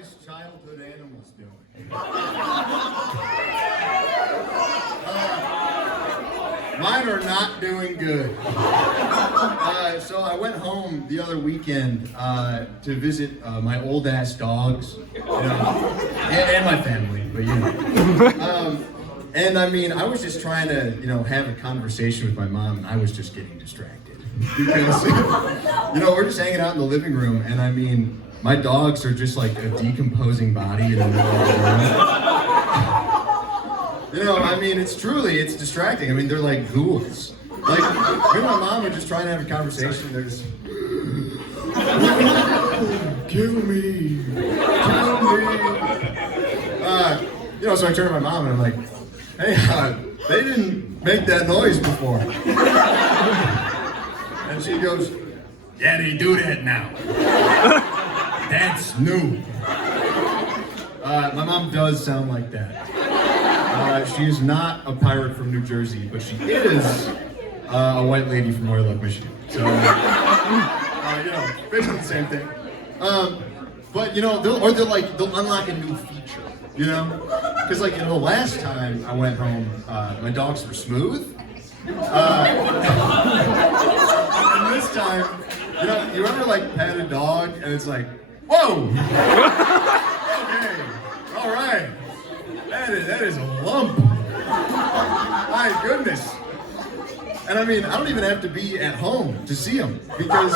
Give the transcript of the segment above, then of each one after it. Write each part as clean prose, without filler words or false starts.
guys' childhood animals doing? Mine are not doing good. So I went home the other weekend to visit my old ass dogs, and my family, but and I mean, I was just trying to, have a conversation with my mom, and I was just getting distracted because, we're just hanging out in the living room, and I mean, my dogs are just like a decomposing body in the middle of the room. I mean, it's distracting. I mean, they're like ghouls. Like, me and my mom are just trying to have a conversation. They're just, kill me. So I turn to my mom and I'm like, hey, they didn't make that noise before. And she goes, yeah, they do that now. That's new. My mom does sound like that. She is not a pirate from New Jersey, but she is a white lady from Royal Oak, Michigan. So, basically the same thing. But they'll unlock a new feature, because the last time I went home, my dogs were smooth. And this time, you ever pet a dog and it's like, whoa! Okay, all right. That is a lump. My goodness. And I mean, I don't even have to be at home to see them because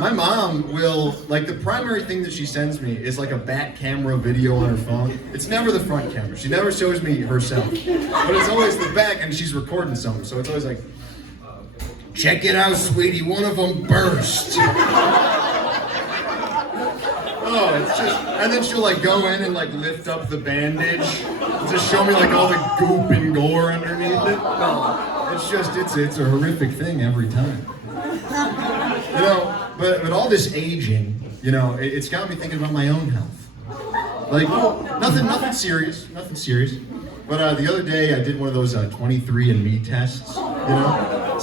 my mom will, the primary thing that she sends me is a back camera video on her phone. It's never the front camera. She never shows me herself. But it's always the back and she's recording something. So it's always like, check it out, sweetie, one of them burst. Oh, it's just, and then she'll go in and lift up the bandage, just show me all the goop and gore underneath it. It's just, it's a horrific thing every time. But all this aging, it's got me thinking about my own health. Nothing serious. But the other day I did one of those 23andMe tests,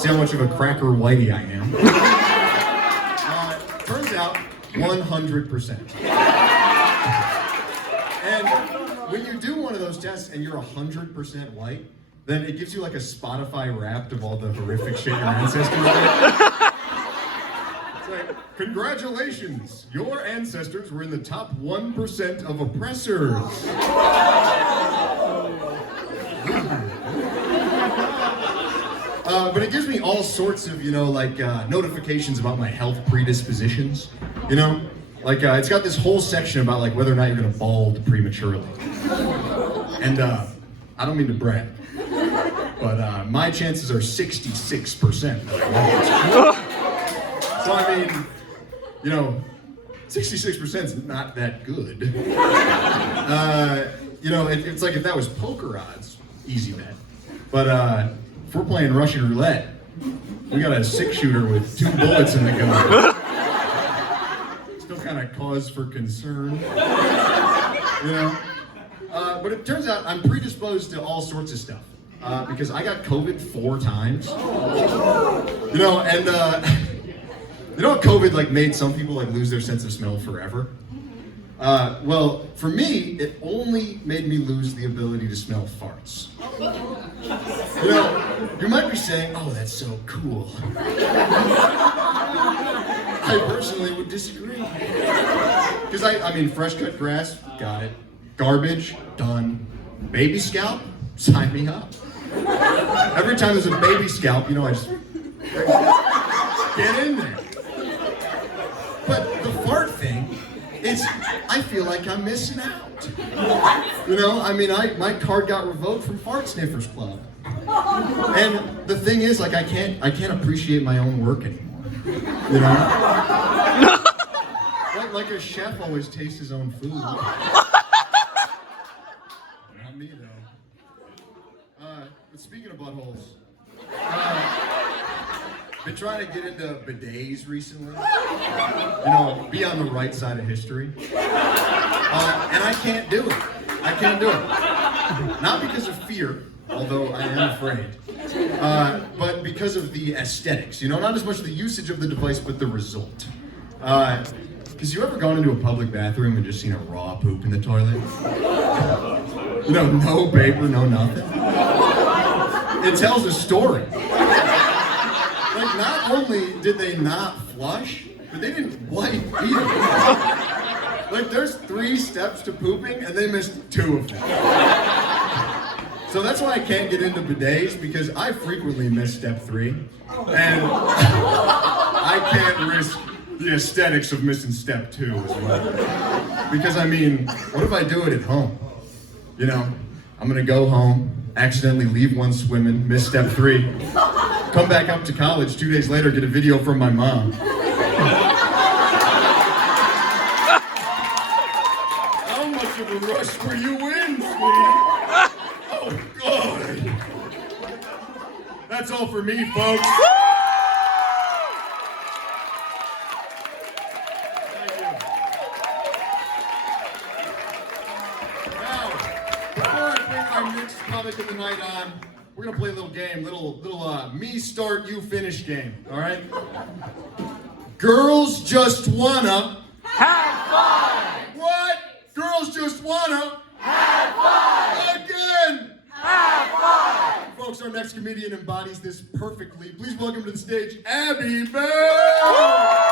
see how much of a cracker whitey I am. Turns out, 100%. And when you do one of those tests and you're 100% white, then it gives you a Spotify Wrapped of all the horrific shit your ancestors did. It's like, congratulations, your ancestors were in the top 1% of oppressors. But it gives me all sorts of, notifications about my health predispositions. It's got this whole section about whether or not you're gonna bald prematurely. And I don't mean to brag, but my chances are 66%. So I mean, 66% is not that good. It's like if that was poker odds, easy bet. But if we're playing Russian roulette, we got a 6-shooter with 2 bullets in the gun. Still kind of cause for concern, But it turns out I'm predisposed to all sorts of stuff because I got COVID 4 times. COVID made some people lose their sense of smell forever. Well, for me, it only made me lose the ability to smell farts. You might be saying, oh, that's so cool. I personally would disagree. Because I mean, fresh cut grass, got it. Garbage, done. Baby scalp, sign me up. Every time there's a baby scalp, I just get in there. But the fart thing is, I feel like I'm missing out. My card got revoked from Fart Sniffers Club. And the thing is, I can't appreciate my own work anymore. Like a chef always tastes his own food. Not me though. But speaking of buttholes, been trying to get into bidets recently. Be on the right side of history. And I can't do it. Not because of fear, although I am afraid, but because of the aesthetics. Not as much the usage of the device, but the result. Because you ever gone into a public bathroom and just seen a raw poop in the toilet? You know, no paper, no nothing. It tells a story. Like, not only did they not flush, but they didn't wipe either. Like, there's 3 steps to pooping, and they missed 2 of them. So that's why I can't get into bidets, because I frequently miss step 3. And I can't risk the aesthetics of missing step 2 as well. Because, I mean, what if I do it at home? You know, I'm gonna go home, accidentally leave one swimming, miss step 3, come back up to college 2 days later, get a video from my mom. How much of a rush were you in, sweetie? Oh, God. That's all for me, folks. Thank you. Now, before I bring our next comic of the night on, we're gonna play a little game, little me start, you finish game, all right? Girls just wanna Have fun! what? Girls just wanna Have fun! again. Have fun! Folks, our next comedian embodies this perfectly. Please welcome to the stage, Abby Bell.